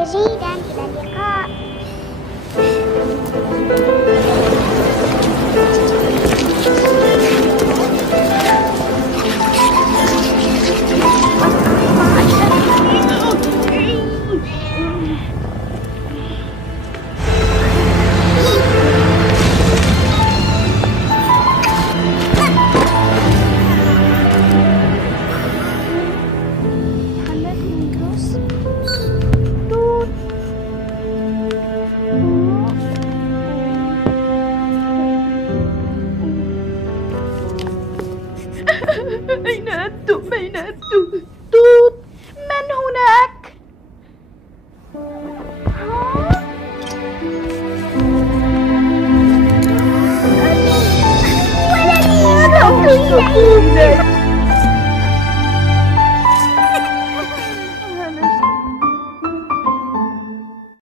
نفسك جيدا. إلى اللقاء. أين أنتم؟ أين أنتم؟ توت، من هناك؟ ولدي،